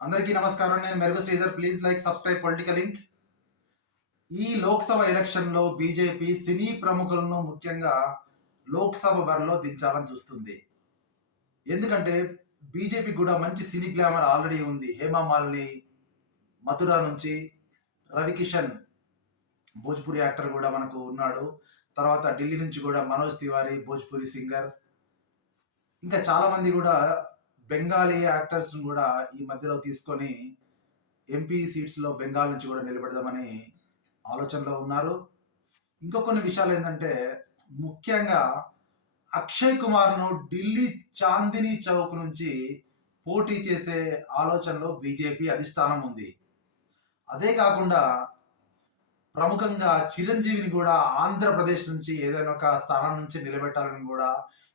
అందరికీ నమస్కారం. నేను మెరుగు Sridhar. Please like, subscribe political link. ఈ లోక్సభ ఎలక్షన్‌లో బీజేపీ సినీ ప్రముఖులను ముఖ్యంగా లోక్సభ బరిలో దించాలని చూస్తుంది. ఎందుకంటే బీజేపీకి కూడా మంచి సినీ గ్లామర్ ఆల్రెడీ ఉంది. హేమా మాలిని మథుర నుంచి, రవికిషన్ భోజ్పురి యాక్టర్ కూడా మనకు ఉన్నాడు. తర్వాత ఢిల్లీ నుంచి కూడా మనోజ్ తివారీ భోజ్పురి సింగర్. ఇంకా చాలామంది కూడా బెంగాలీ యాక్టర్స్‌ని కూడా ఈ మధ్యలో తీసుకొని ఎంపీ సీట్స్‌లో బెంగాల్ నుంచి కూడా నిలబెడదామని ఆలోచనలో ఉన్నారు. ఇంకో కొన్ని విషయాలేందంటే, ముఖ్యంగా అక్షయ్ కుమార్‌ను ఢిల్లీ చాందినీ చౌక్ నుంచి పోటీ చేసే ఆలోచనలో బీజేపీ అధిష్టానం ఉంది. అదే కాకుండా ప్రముఖంగా చిరంజీవిని కూడా ఆంధ్రప్రదేశ్ నుంచి ఏదైనా ఒక స్థానం నుంచి నిలబెట్టాలని కూడా,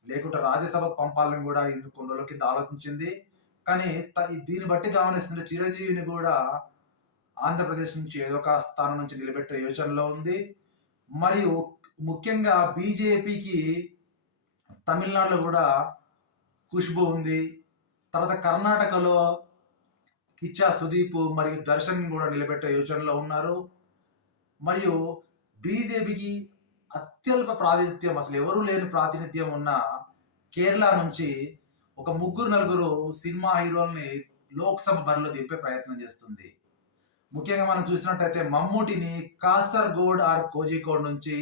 లేకుంటే రాజ్యసభకు పంపాలని కూడా ఇది కొన్ని రోజుల కింద ఆలోచించింది. కానీ దీన్ని బట్టి గమనిస్తుంటే చిరంజీవిని కూడా ఆంధ్రప్రదేశ్ నుంచి ఏదో ఒక స్థానం నుంచి నిలబెట్టే యోచనలో ఉంది. మరియు ముఖ్యంగా బీజేపీకి తమిళనాడులో కూడా ఖుష్బు ఉంది. తర్వాత కర్ణాటకలో కిచ్చా సుదీప్ మరియు దర్శన్ కూడా నిలబెట్టే యోచనలో ఉన్నారు. మరియు బీజేపీకి అత్యల్ప ప్రాతినిధ్యం, అసలు ఎవరూ లేని ప్రాతినిధ్యం ఉన్న కేరళ నుంచి ఒక ముగ్గురు నలుగురు సినిమా హీరోల్ని లోక్సభ బరిలో దింపే ప్రయత్నం చేస్తుంది. ముఖ్యంగా మనం చూసినట్టయితే మమ్మూటిని కాసర్గోడ్ ఆర్ కోజికోడ్ నుంచి,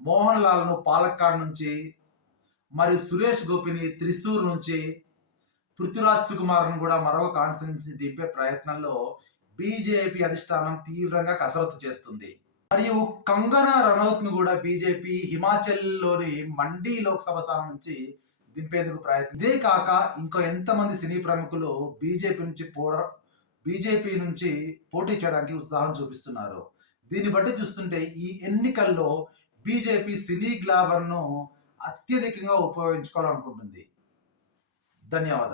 మోహన్ లాల్ను పాలక్కాడ్ నుంచి, మరియు సురేష్ గోపిని త్రిశూర్ నుంచి, పృథ్వీరాజ్ సుకుమార్ను కూడా మరో కాన్స్టిట్యూన్సీ నుంచి దింపే ప్రయత్నంలో బీజేపీ అధిష్టానం తీవ్రంగా కసరత్తు చేస్తుంది. మరియు కంగనా రనౌత్ ను కూడా బీజేపీ హిమాచల్లోని మండి లోక్సభ స్థానం నుంచి దింపేందుకు ప్రయత్నం. ఇదే కాక ఇంకో ఎంతమంది సినీ ప్రముఖులు బీజేపీ నుంచి పోటీ చేయడానికి ఉత్సాహం చూపిస్తున్నారు. దీన్ని బట్టి చూస్తుంటే ఈ ఎన్నికల్లో బీజేపీ సినీ గ్లామర్‌ను అత్యధికంగా ఉపయోగించుకోవాలనుకుంటుంది. ధన్యవాదాలు.